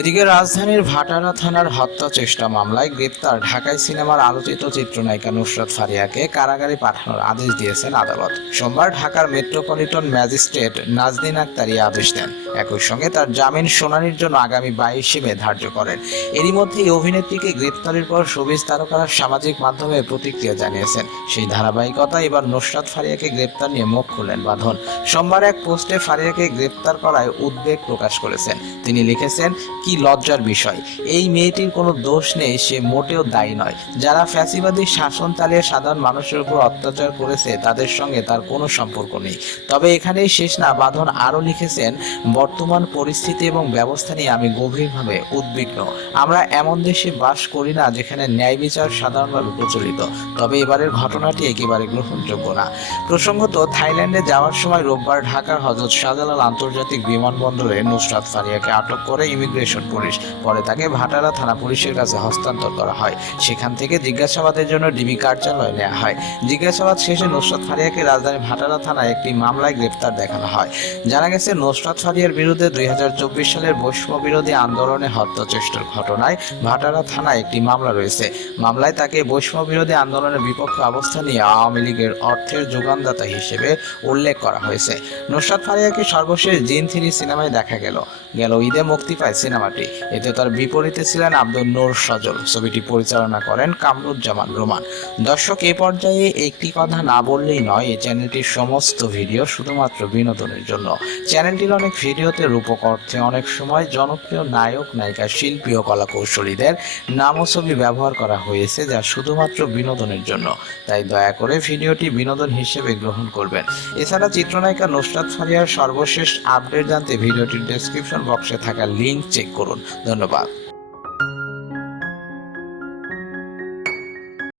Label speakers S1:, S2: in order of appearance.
S1: এদিকে রাজধানীর ভাটারা থানার হত্যা চেষ্টা মামলায় গ্রেপ্তার ঢাকায় সিনেমার আলোচিত চিত্রনায়িকা নুসরাত ফারিয়াকে কারাগারে পাঠানোর আদেশ দিয়েছেন আদালত। সোমবার ঢাকার মেট্রোপলিটন ম্যাজিস্ট্রেট নাজদিন আক্তার আদেশ দেন। একই সঙ্গে তার জামিন শুনানির জন্য আগামী বাইশে মে ধার্য করেন। এরই মধ্যে এই অভিনেত্রীকে গ্রেপ্তারের পর শোবিজ তারকারা সামাজিক মাধ্যমে প্রতিক্রিয়া জানিয়েছেন। সেই ধারাবাহিকতা এবার নুসরাত ফারিয়াকে গ্রেপ্তার নিয়ে মুখ খুললেন বাঁধন। সোমবার এক পোস্টে ফারিয়াকে গ্রেপ্তার করায় উদ্বেগ প্রকাশ করেছেন। তিনি লিখেছেন কি লজ্জার বিষয়? এই মেয়েটির কোনো দোষ নেই, সে মোটেও দায়ী নয়। যারা ফ্যাসিবাদী শাসন চালিয়ে সাধারণ মানুষের উপর অত্যাচার করেছে, তাদের সঙ্গে তার কোনো সম্পর্ক নেই। তবে এখানেই শেষ না, বাঁধন আরও লিখেছেন, বর্তমান পরিস্থিতি এবং ব্যবস্থা নিয়ে আমি গভীরভাবে উদ্বিগ্ন। আমরা এমন দেশে বাস করি না যেখানে ন্যায় বিচার সাধারণভাবে প্রচলিত। তবে এবারের ঘটনাটি একেবারে গ্রহণযোগ্য না। প্রসঙ্গত, থাইল্যান্ডে যাওয়ার সময় রোববার ঢাকার হজরত শাহজালাল আন্তর্জাতিক বিমানবন্দরে নুসরাত ফারিয়াকে আটক করে ইমিগ্রেশন পুলিশ পরে তাকে ভাটারা থানা পুলিশের কাছে হস্তান্তর করা হয়। সেখান থেকে জিজ্ঞাসাবাদের জন্য ডিবি কার্যালয়ে নেওয়া হয়। জিজ্ঞাসাবাদ শেষে নুসরাত ফারিয়াকে রাজধানী ভাটারা থানায় একটি মামলায় গ্রেপ্তার দেখানো হয়। জানা গেছে, নুসরাত ফারিয়ার বিরুদ্ধে দুই সালের বৈষম্য বিরোধী আন্দোলনে হত্যা চেষ্টার ঘটনায় ভাটারা থানায় একটি মামলা রয়েছে। মামলায় তাকে বৈষম্য বিরোধী আন্দোলনের বিপক্ষে অবস্থান নিয়ে আওয়ামী লীগের অর্থের যোগানদাতা হিসেবে উল্লেখ করা হয়েছে। নুসরাত ফারিয়াকে সর্বশেষ জিন থ্রি সিনেমায় দেখা গেল। গেল ঈদে মুক্তি পায় সিনেমাটি এতে তার বিপরীতে ছিলেন আব্দুল নূর সজল। ছবিটি পরিচালনা করেন কামরুজ্জামান রোমান। দর্শক, এ পর্যায়ে একটি কথা না বললেই নয় এই চ্যানেলটির সমস্ত ভিডিও শুধুমাত্র বিনোদনের জন্য। চ্যানেলটির অনেক ভিডিওতে রূপক অর্থে অনেক সময় জনপ্রিয় নায়ক, নায়িকা, শিল্পী ও কলাকৌশলীদের নাম ও ছবি ব্যবহার করা হয়েছে যা শুধুমাত্র বিনোদনের জন্য। তাই দয়া করে ভিডিওটি বিনোদন হিসেবে গ্রহণ করবেন। এছাড়া চিত্রনায়িকা নুসরাত ফারিয়ার সর্বশেষ আপডেট জানতে ভিডিওটির ডেসক্রিপশন বক্সে থাকা লিঙ্ক চেক করুন। ধন্যবাদ।